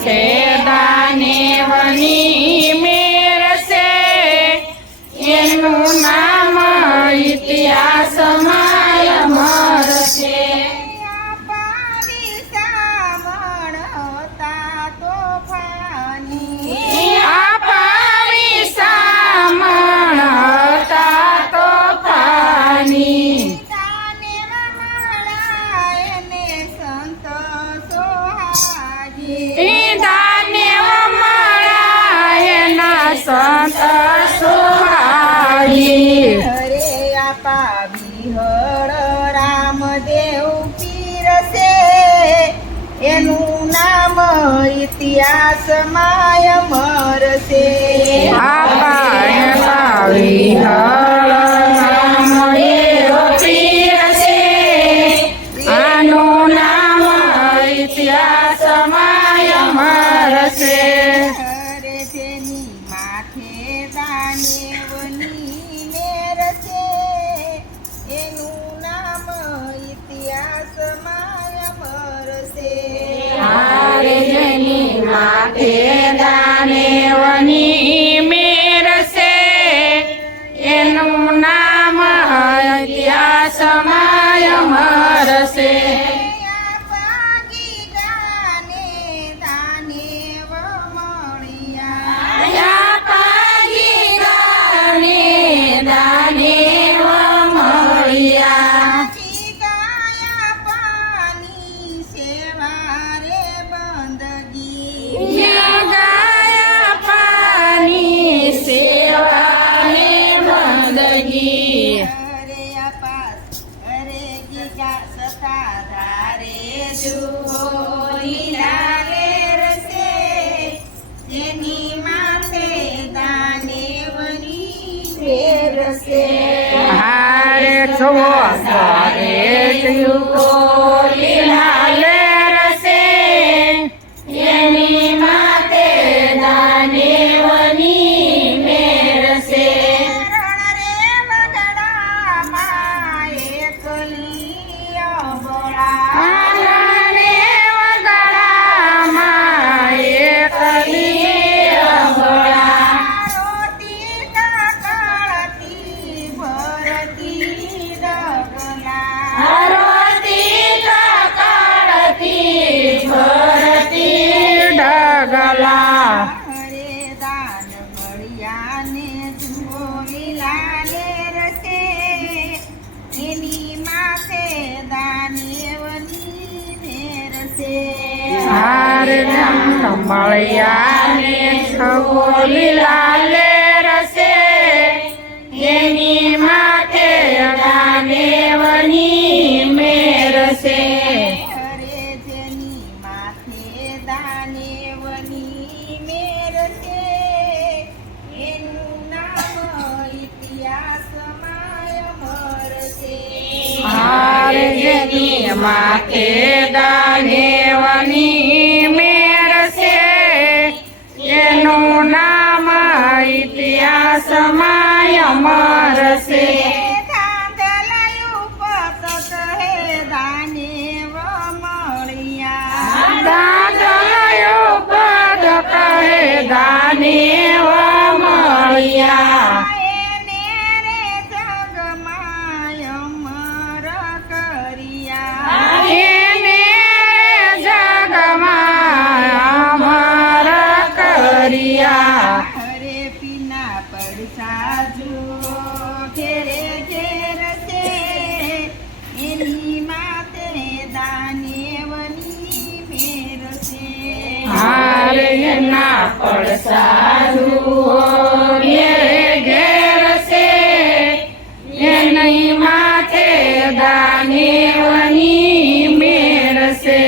માથે દાનેવની મેર છે એનું નામ ઇતિહાસમાં અમર છે. સંત સોહાગી હરે આપા વિહળ રામદેવ પીર છે એનું નામ ઇતિહાસમાં અમર છે. આપા વિહળ રામદેવ પીર છે આનું નામ ઇતિહાસમાં અમર છે. જેની માથે દાનેવની મેર છે એનું નામ ઇતિહાસમાં અમર છે. હારે છો સારે લીલા લેર છે એની માથે દાનેવની મેર છે. મળ્યાને છવો લીલા લેર છે એની માથે દાનેવની મેર છે. જેની માથે દાનેવની મેર છે એનું નામ ઇતિહાસમાં અમર છે. જેની માથે દાનેવની મેર છે એનું નામ ઇતિહાસમાં અમર છે. દાદલયો પદ કહે દાનેવ મળ્યા હરે પીના પડસા જો ઘેરે ઘેર છે એની માતે દાનેવની મેર છે. હારે ના પડસા જુઓ ઘેરે ઘેર છે એની માથે દાનેવની મેર છે.